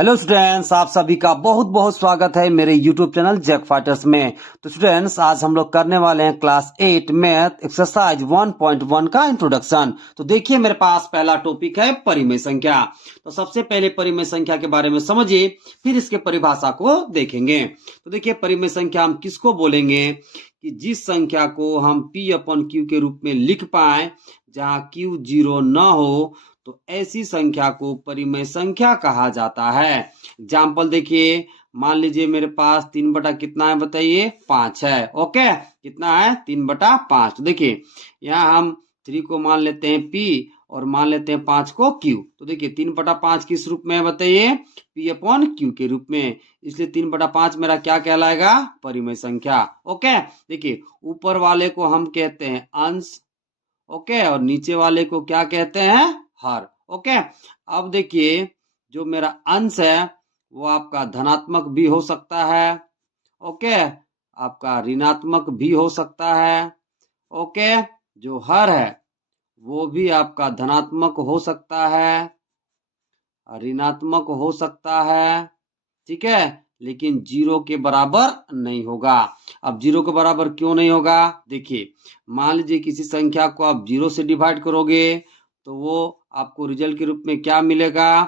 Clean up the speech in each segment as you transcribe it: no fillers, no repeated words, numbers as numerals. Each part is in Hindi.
हेलो स्टूडेंट्स, आप सभी का बहुत बहुत स्वागत है मेरे यूट्यूब चैनल जैक फाइटर्स में। तो स्टूडेंट्स, आज हम लोग करने वाले हैं क्लास 8 मैथ एक्सरसाइज 1.1 का इंट्रोडक्शन। तो देखिए, मेरे पास पहला टॉपिक है परिमेय संख्या। तो सबसे पहले परिमेय संख्या के बारे में समझिए, फिर इसके परिभाषा को देखेंगे। तो देखिए, परिमेय संख्या हम किसको बोलेंगे कि जिस संख्या को हम P अपन Q के रूप में लिख पाए जहां Q 0 न हो, तो ऐसी संख्या को परिमेय संख्या कहा जाता है। एग्जाम्पल देखिए, मान लीजिए मेरे पास 3 बटा कितना है बताइए, 5 है। ओके, कितना है, 3/5। तो देखिए, यहाँ हम 3 को मान लेते हैं P और मान लेते हैं 5 को Q। तो देखिए, 3/5 किस रूप में है बताइए, P अपॉन Q के रूप में। इसलिए 3/5 मेरा क्या कहलाएगा, परिमेय संख्या। ओके, देखिए ऊपर वाले को हम कहते हैं अंश, ओके, और नीचे वाले को क्या कहते हैं, हर। ओके, अब देखिए, जो मेरा अंश है वो आपका धनात्मक भी हो सकता है, ओके, आपका ऋणात्मक भी हो सकता है, ओके, जो हर है वो भी आपका धनात्मक हो सकता है, ऋणात्मक हो सकता है, ठीक है, लेकिन 0 के बराबर नहीं होगा। अब 0 के बराबर क्यों नहीं होगा, देखिए, मान लीजिए किसी संख्या को आप 0 से डिवाइड करोगे तो वो आपको रिजल्ट के रूप में क्या मिलेगा,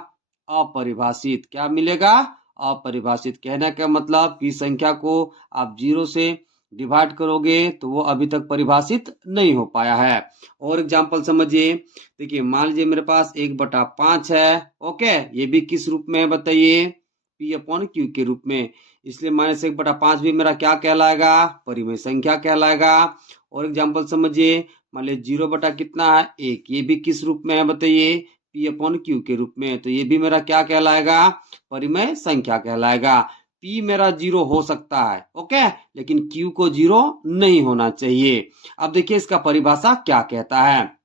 अपरिभाषित। क्या मिलेगा, अपरिभाषित। कहने का मतलब कि संख्या को आप 0 से डिवाइड करोगे तो वो अभी तक परिभाषित नहीं हो पाया है। और एग्जाम्पल समझिए, देखिए मान लीजिए मेरे पास 1/5 है, ओके, ये भी किस रूप में है बताइए, P अपॉन Q के रूप में। इसलिए -1/5 भी मेरा क्या कहलाएगा, परिमेय संख्या कहलाएगा। और एग्जाम्पल समझिए, मान लीजिए 0 बटा कितना है, 1, ये भी किस रूप में है बताइए, P अपॉन Q के रूप में। तो ये भी मेरा क्या कहलाएगा, परिमेय संख्या कहलाएगा। P मेरा 0 हो सकता है, ओके, लेकिन Q को 0 नहीं होना चाहिए। अब देखिए इसका परिभाषा क्या कहता है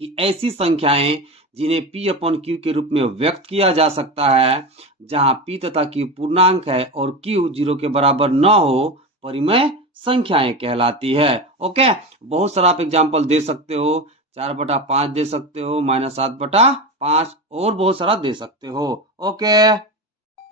कि ऐसी संख्याएं जिन्हें P अपॉन Q के रूप में व्यक्त किया जा सकता है जहां P तथा Q पूर्णांक है और Q 0 के बराबर न हो, परिमेय संख्याएं कहलाती है। ओके, बहुत सारा आप एग्जाम्पल दे सकते हो, 4/5 दे सकते हो, -7/5, और बहुत सारा दे सकते हो। ओके,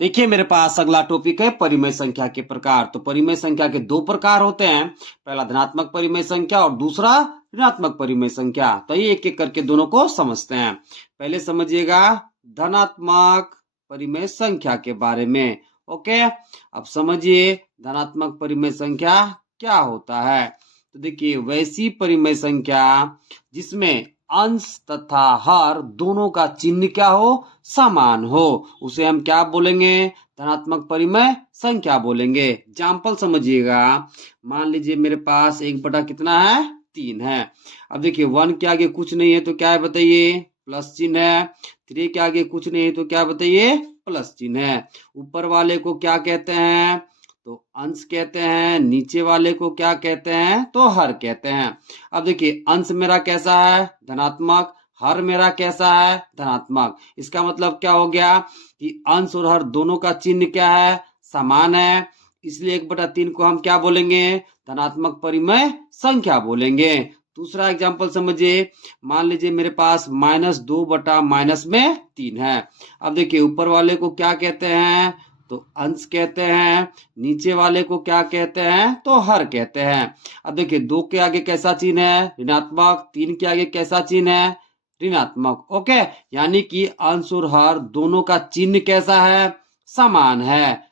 देखिए मेरे पास अगला टॉपिक है परिमेय संख्या के प्रकार। तो परिमेय संख्या के 2 प्रकार होते हैं, पहला धनात्मक परिमेय संख्या और दूसरा ऋणात्मक परिमेय संख्या। तो ये एक एक करके दोनों को समझते हैं। पहले समझिएगा धनात्मक परिमेय संख्या के बारे में। ओके, अब समझिए धनात्मक परिमेय संख्या क्या होता है। तो देखिए, वैसी परिमेय संख्या जिसमें अंश तथा हर दोनों का चिन्ह क्या हो, समान हो, उसे हम क्या बोलेंगे, धनात्मक परिमेय संख्या बोलेंगे। एग्जाम्पल समझिएगा, मान लीजिए मेरे पास 1 बटा कितना है, 3 है। अब देखिए 1 के आगे कुछ नहीं है तो क्या है बताइए, प्लस चिन्ह है। 3 के आगे कुछ नहीं है तो क्या बताइए, प्लस चिन्ह है। ऊपर वाले को क्या कहते हैं, तो अंश कहते हैं, नीचे वाले को क्या कहते हैं, तो हर कहते हैं। अब देखिए अंश मेरा कैसा है, धनात्मक, हर मेरा कैसा है, धनात्मक। इसका मतलब क्या हो गया कि अंश और हर दोनों का चिन्ह क्या है, समान है। इसलिए 1/3 को हम क्या बोलेंगे, धनात्मक परिमेय संख्या बोलेंगे। दूसरा एग्जाम्पल समझिए, मान लीजिए मेरे पास -2/-3 है। अब देखिए ऊपर वाले को क्या कहते हैं, तो अंश कहते हैं, नीचे वाले को क्या कहते हैं, तो हर कहते हैं। अब देखिए 2 के आगे कैसा चिन्ह है, ऋणात्मक, 3 के आगे कैसा चिन्ह है, ऋणात्मक। ओके, यानी कि अंश और हर दोनों का चिन्ह कैसा है, समान है।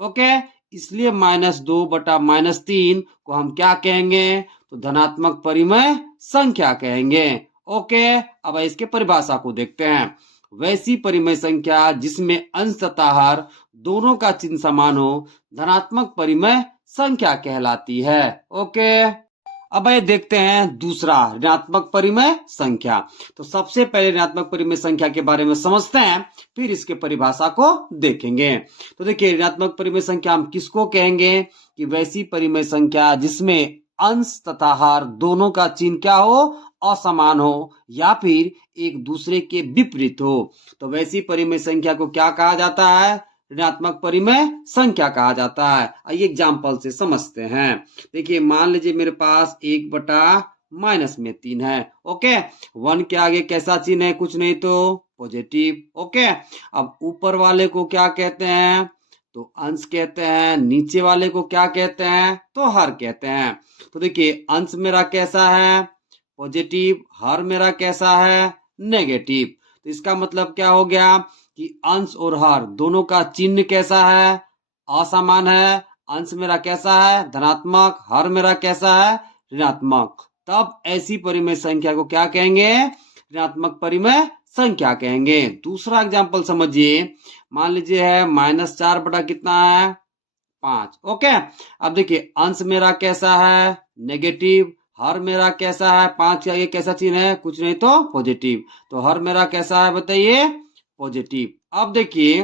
ओके, इसलिए -2/-3 को हम क्या कहेंगे, तो धनात्मक परिमेय संख्या कहेंगे। ओके, अब इसके परिभाषा को देखते हैं। वैसी परिमेय संख्या जिसमें अंश तथा हर दोनों का चिन्ह समान हो, धनात्मक परिमेय संख्या कहलाती है। ओके, अब ये देखते हैं दूसरा ऋणात्मक परिमेय संख्या। तो सबसे पहले ऋणात्मक परिमेय संख्या के बारे में समझते हैं, फिर इसके परिभाषा को देखेंगे। तो देखिए ऋणात्मक परिमेय संख्या हम किसको कहेंगे, कि वैसी परिमेय संख्या जिसमें अंश तथा हर दोनों का चिन्ह क्या हो, असमान हो या फिर एक दूसरे के विपरीत हो। तो वैसी परिमेय संख्या को क्या कहा जाता है, ऋणात्मक परिमेय संख्या कहा जाता है। आइए एग्जाम्पल से समझते हैं। देखिए मान लीजिए मेरे पास 1/-3 है। ओके, 1 के आगे कैसा चिन्ह है, कुछ नहीं तो पॉजिटिव। ओके, अब ऊपर वाले को क्या कहते हैं? तो अंश कहते हैं। नीचे वाले को क्या कहते हैं? तो हर कहते हैं। तो देखिए, अंश मेरा कैसा है? पॉजिटिव। हर मेरा कैसा है? नेगेटिव। तो इसका मतलब क्या हो गया कि अंश और हर दोनों का चिन्ह कैसा है? असमान है। अंश मेरा कैसा है? धनात्मक। हर मेरा कैसा है? ऋणात्मक। तब ऐसी परिमेय संख्या को क्या कहेंगे? ऋणात्मक परिमेय संख्या कहेंगे। दूसरा एग्जाम्पल समझिए। मान लीजिए है -4 बटा कितना है? 5। ओके, अब देखिए, अंश मेरा कैसा है? नेगेटिव। हर मेरा कैसा है? 5 का ये कैसा चिन्ह है? कुछ नहीं तो पॉजिटिव। तो हर मेरा कैसा है बताइए? पॉजिटिव। अब देखिए,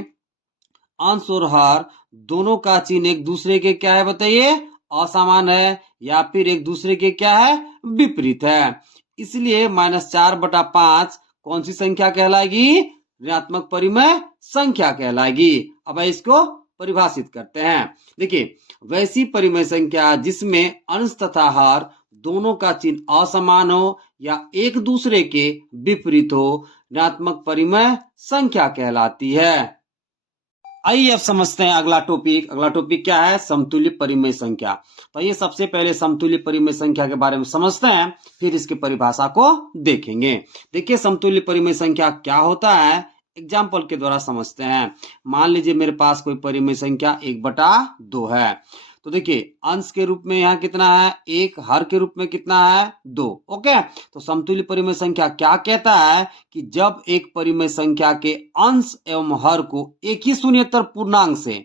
अंश और हर दोनों का चिन्ह एक दूसरे के क्या है बताइए? असमान है, या फिर एक दूसरे के क्या है? विपरीत है। इसलिए -4 बटा 5 कौन सी संख्या कहलाएगी? ऋणात्मक परिमेय संख्या कहलाएगी। अब इसको परिभाषित करते हैं। देखिए, वैसी परिमेय संख्या जिसमें अंश तथा हर दोनों का चिन्ह असमान हो या एक दूसरे के विपरीत हो, ऋणात्मक परिमेय संख्या कहलाती है। आइए अब समझते हैं अगला टॉपिक। अगला टॉपिक क्या है? समतुल्य परिमेय संख्या। तो ये सबसे पहले समतुल्य परिमेय संख्या के बारे में समझते हैं, फिर इसकी परिभाषा को देखेंगे। देखिए, समतुल्य परिमेय संख्या क्या होता है, एग्जाम्पल के द्वारा समझते हैं। मान लीजिए मेरे पास कोई परिमेय संख्या 1/2 है। तो देखिए, अंश के रूप में यहाँ कितना है? 1। हर के रूप में कितना है? 2। ओके, तो समतुल्य परिमेय संख्या क्या कहता है कि जब एक परिमेय संख्या के अंश एवं हर को एक ही शून्येतर पूर्णांक से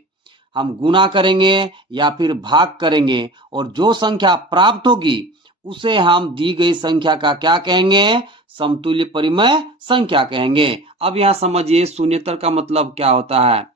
हम गुना करेंगे या फिर भाग करेंगे, और जो संख्या प्राप्त होगी उसे हम दी गई संख्या का क्या कहेंगे? समतुल्य परिमेय संख्या कहेंगे। अब यहाँ समझिए, शून्येतर का मतलब क्या होता है?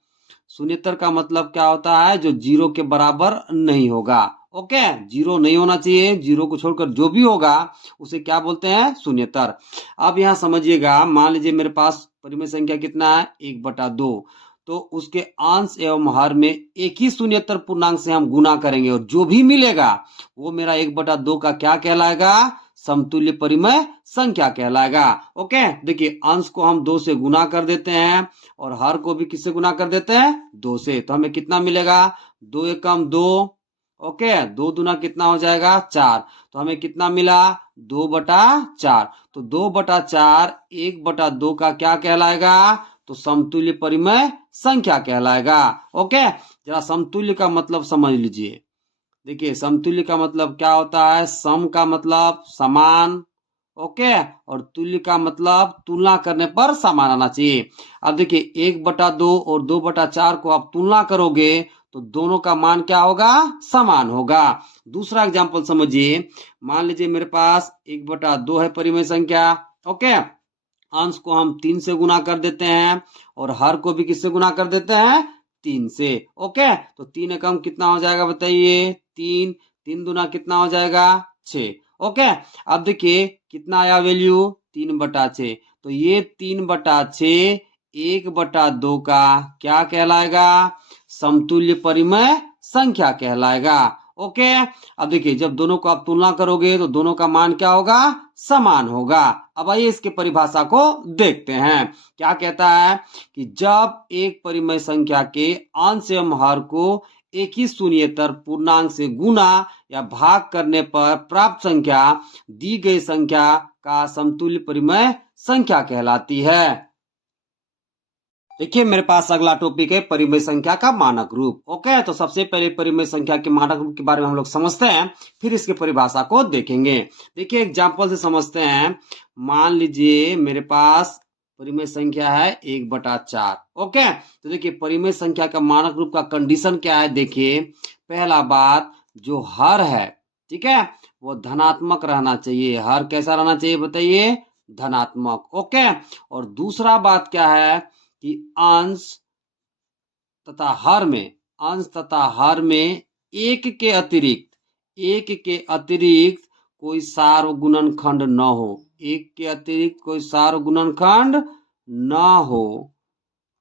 शून्येतर का मतलब क्या होता है? जो 0 के बराबर नहीं होगा। ओके, 0 नहीं होना चाहिए। 0 को छोड़कर जो भी होगा उसे क्या बोलते हैं? शून्येतर। अब यहाँ समझिएगा, मान लीजिए मेरे पास परिमेय संख्या कितना है? 1/2। तो उसके अंश एवं हर में एक ही शून्येतर पूर्णांक से हम गुना करेंगे, और जो भी मिलेगा वो मेरा 1/2 का क्या कहलाएगा? समतुल्य परिमेय संख्या कहलाएगा। ओके, देखिए, अंश को हम 2 से गुना कर देते हैं और हर को भी किससे गुना कर देते हैं? 2 से। तो हमें कितना मिलेगा? 2 एकम 2। ओके, 2 दूना कितना हो जाएगा? 4। तो हमें कितना मिला? 2/4। तो 2/4 1/2 का क्या कहलाएगा? तो समतुल्य परिमेय संख्या कहलाएगा। ओके, जरा समतुल्य का मतलब समझ लीजिए। देखिए, समतुल्य का मतलब क्या होता है? सम का मतलब समान। ओके, और तुल्य का मतलब तुलना करने पर समान आना चाहिए। अब देखिए, 1/2 और 2/4 को आप तुलना करोगे तो दोनों का मान क्या होगा? समान होगा। दूसरा एग्जांपल समझिए। मान लीजिए मेरे पास 1/2 है परिमेय संख्या। ओके, अंश को हम 3 से गुना कर देते हैं और हर को भी किससे गुना कर देते हैं? 3 से। ओके, तो 3 एकम कितना हो जाएगा बताइए? 3। 3 दूना कितना हो जाएगा? 6। ओके, अब देखिए कितना आया वैल्यू? 3/6। तो ये 3/6 1/2 का क्या कहलाएगा? समतुल्य परिमेय संख्या कहलाएगा। ओके, अब देखिए, जब दोनों को आप तुलना करोगे तो दोनों का मान क्या होगा? समान होगा। अब आइए इसके परिभाषा को देखते हैं। क्या कहता है कि जब एक परिमेय संख्या के अंश एवं हर को एक ही शून्येतर पूर्णांक से गुना या भाग करने पर प्राप्त संख्या दी गई संख्या का समतुल्य परिमेय संख्या कहलाती है। देखिए, मेरे पास अगला टॉपिक है परिमेय संख्या का मानक रूप। ओके, तो सबसे पहले परिमेय संख्या के मानक रूप के बारे में हम लोग समझते हैं, फिर इसकी परिभाषा को देखेंगे। देखिए, एग्जांपल से समझते हैं। मान लीजिए मेरे पास परिमेय संख्या है 1/4। ओके, तो देखिए, परिमेय संख्या का मानक रूप का कंडीशन क्या है? देखिए, पहला बात, जो हर है, ठीक है, वो धनात्मक रहना चाहिए। हर कैसा रहना चाहिए बताइए? धनात्मक। ओके, और दूसरा बात क्या है कि अंश तथा हर में एक के अतिरिक्त कोई सार्वगुणनखंड न हो। एक के अतिरिक्त कोई सार्वगुणनखंड न हो,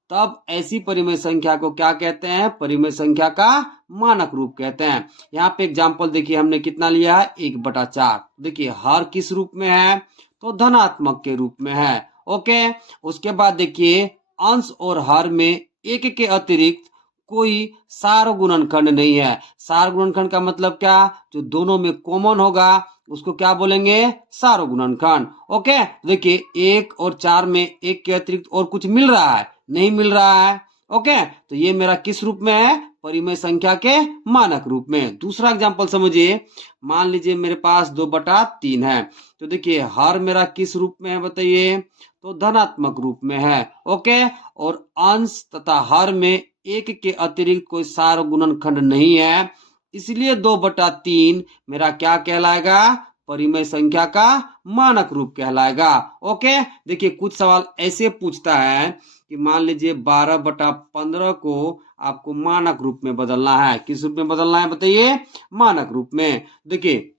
तब ऐसी परिमेय संख्या को क्या कहते हैं? परिमेय संख्या का मानक रूप कहते हैं। यहाँ पे एग्जांपल देखिए, हमने कितना लिया है? 1/4। देखिए, हर किस रूप में है? तो धनात्मक के रूप में है। ओके, उसके बाद देखिए अंश और हर में एक के अतिरिक्त कोई सार गुणनखंड नहीं है। सार गुणनखंड का मतलब क्या, जो दोनों में कॉमन होगा उसको क्या बोलेंगे, सार गुणनखंड। ओके, देखिए 1 और 4 में एक के अतिरिक्त और कुछ मिल रहा है, नहीं मिल रहा है। ओके, तो ये मेरा किस रूप में है, परिमेय संख्या के मानक रूप में। दूसरा एग्जांपल समझिए, मान लीजिए मेरे पास 2/3 है, तो देखिए हर मेरा किस रूप में है बताइए, तो धनात्मक रूप में है। ओके, और अंश तथा हर में एक के अतिरिक्त कोई सार गुणनखंड नहीं है, इसलिए 2/3 मेरा क्या कहलाएगा, परिमेय संख्या का मानक रूप कहलाएगा। ओके, देखिए कुछ सवाल ऐसे पूछता है कि मान लीजिए 12/15 को आपको मानक रूप में बदलना है। किस रूप में बदलना है बताइए, मानक रूप में। देखिए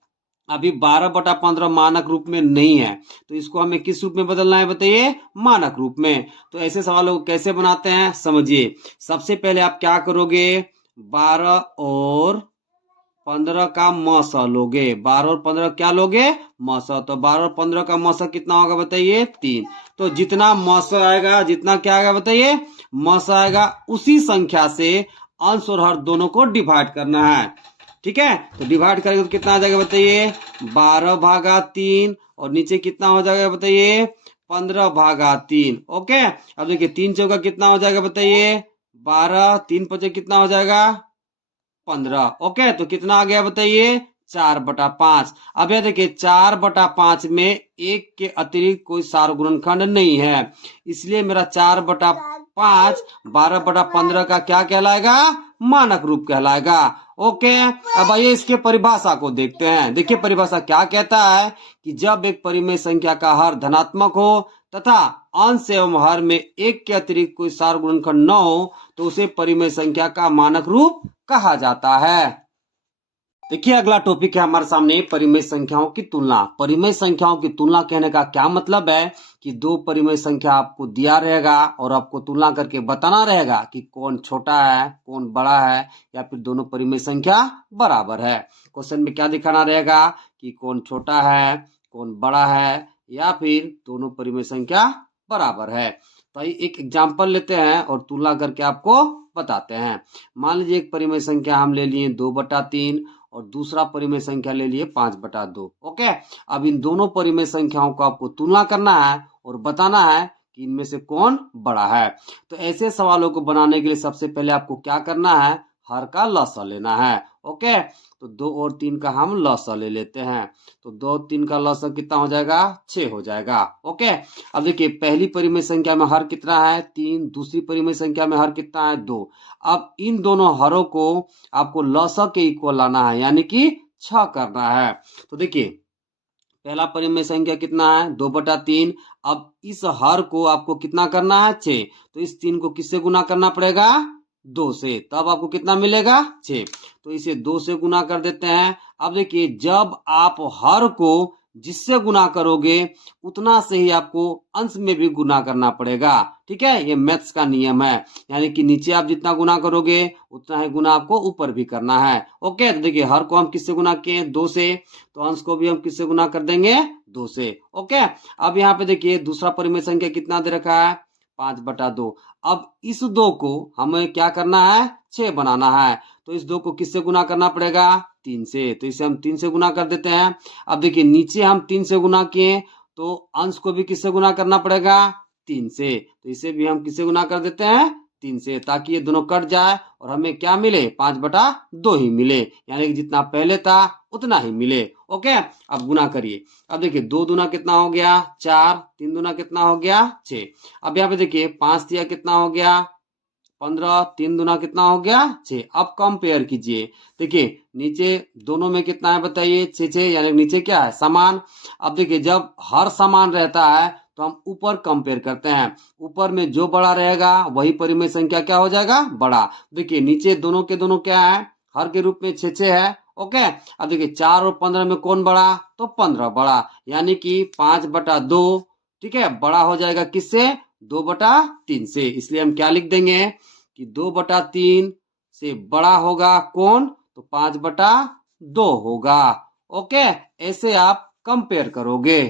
अभी 12/15 मानक रूप में नहीं है, तो इसको हमें किस रूप में बदलना है बताइए, मानक रूप में। तो ऐसे सवालों को कैसे बनाते हैं समझिए। सबसे पहले आप क्या करोगे, 12 और 15 का मौसा लोगे। 12 और 15 क्या लोगे, मौसा। तो 12 और 15 का मौसा कितना होगा बताइए, 3। तो जितना मौसा आएगा, जितना क्या आएगा बताइए, मौसा आएगा, उसी संख्या से अंश और हर दोनों को डिवाइड करना है। ठीक है, तो डिवाइड करेंगे तो कितना आ जाएगा बताइए, 12/3, और नीचे कितना हो जाएगा बताइए, 15/3। ओके, अब देखिए 3 चौका कितना हो जाएगा बताइए, 12, 3 पचे कितना हो जाएगा, 15। ओके, तो कितना आ गया बताइए, 4/5। अब यह देखिए 4/5 में एक के अतिरिक्त कोई सार गुणनखंड नहीं है, इसलिए मेरा 4/5 12/15 का क्या कहलाएगा, मानक रूप कहलाएगा। ओके, अब आइए इसके परिभाषा को देखते हैं। देखिए परिभाषा क्या कहता है कि जब एक परिमेय संख्या का हर धनात्मक हो तथा अंश एवं हर में एक के अतिरिक्त कोई सार गुणनखंड न हो, तो उसे परिमेय संख्या का मानक रूप कहा जाता है। देखिए अगला टॉपिक है हमारे सामने, परिमेय संख्याओं की तुलना। परिमेय संख्याओं की तुलना कहने का क्या मतलब है कि दो परिमेय संख्या आपको दिया रहेगा और आपको तुलना करके बताना रहेगा कि कौन छोटा है, कौन बड़ा है, या फिर दोनों परिमेय संख्या बराबर है। क्वेश्चन में क्या दिखाना रहेगा कि कौन छोटा है, कौन बड़ा है, या फिर दोनों परिमेय संख्या बराबर है। तो एक एग्जाम्पल लेते हैं और तुलना करके आपको बताते हैं। मान लीजिए एक परिमेय संख्या हम ले लिए 2/3 और दूसरा परिमेय संख्या ले लिए 5/2। ओके, अब इन दोनों परिमेय संख्याओं को आपको तुलना करना है और बताना है कि इनमें से कौन बड़ा है। तो ऐसे सवालों को बनाने के लिए सबसे पहले आपको क्या करना है, हर का लसा लेना है। ओके, तो 2 और 3 का हम लसा ले लेते हैं। तो 2 और 3 का लसा कितना हो जाएगा, 6 हो जाएगा। ओके, अब देखिए पहली परिमेय संख्या में हर कितना है, 3। दूसरी परिमेय संख्या में हर कितना है, 2। अब इन दोनों हरों को आपको लसा के इक्वल लाना है, यानी कि 6 करना है। तो देखिए पहला परिमेय संख्या कितना है, 2/3। अब इस हर को आपको कितना करना है, 6। तो इस 3 को किससे गुना करना पड़ेगा, 2 से, तब आपको कितना मिलेगा, 6। तो इसे 2 से गुना कर देते हैं। अब देखिए जब आप हर को जिससे गुना करोगे उतना से ही आपको अंश में भी गुना करना पड़ेगा। ठीक है, ये मैथ्स का नियम है, यानी कि नीचे आप जितना गुना करोगे उतना ही गुना आपको ऊपर भी करना है। ओके, तो देखिए हर को हम किससे गुना किए, 2 से, तो अंश को भी हम किससे गुना कर देंगे, 2 से। ओके, अब यहाँ पे देखिए दूसरा परिमेय संख्या कितना दे रखा है, 5/2। अब इस 2 को हमें क्या करना है, 6 बनाना है। तो इस 2 को किससे गुना करना पड़ेगा, 3 से। तो इसे हम 3 से गुना कर देते हैं। अब देखिए नीचे हम 3 से गुना किए, तो अंश को भी किससे गुना करना पड़ेगा, 3 से। तो इसे भी हम किससे गुना कर देते हैं, 3 से, ताकि ये दोनों कट जाए और हमें क्या मिले, 5/2 ही मिले, यानी कि जितना पहले था उतना ही मिले। ओके, अब गुना करिए। अब देखिए 2 दूना कितना हो गया, 4। 3 दूना कितना हो गया, 6। अब यहाँ पे देखिए 5 दिया कितना हो गया, 15। 3 दूना कितना हो गया, 6। अब कंपेयर कीजिए, देखिए नीचे दोनों में कितना है बताइए, 6, यानी नीचे क्या है, समान। अब देखिए जब हर समान रहता है तो हम ऊपर कंपेयर करते हैं, ऊपर में जो बड़ा रहेगा वही परिमेय संख्या क्या हो जाएगा, बड़ा। देखिए नीचे दोनों के दोनों क्या है, हर के रूप में 6 है। ओके, अब देखिए 4 और 15 में कौन बड़ा, तो 15 बड़ा, यानी कि 5/2 ठीक है, बड़ा हो जाएगा किससे, 2/3 से। इसलिए हम क्या लिख देंगे कि 2/3 से बड़ा होगा कौन, तो 5/2 होगा। ओके, ऐसे आप कंपेयर करोगे।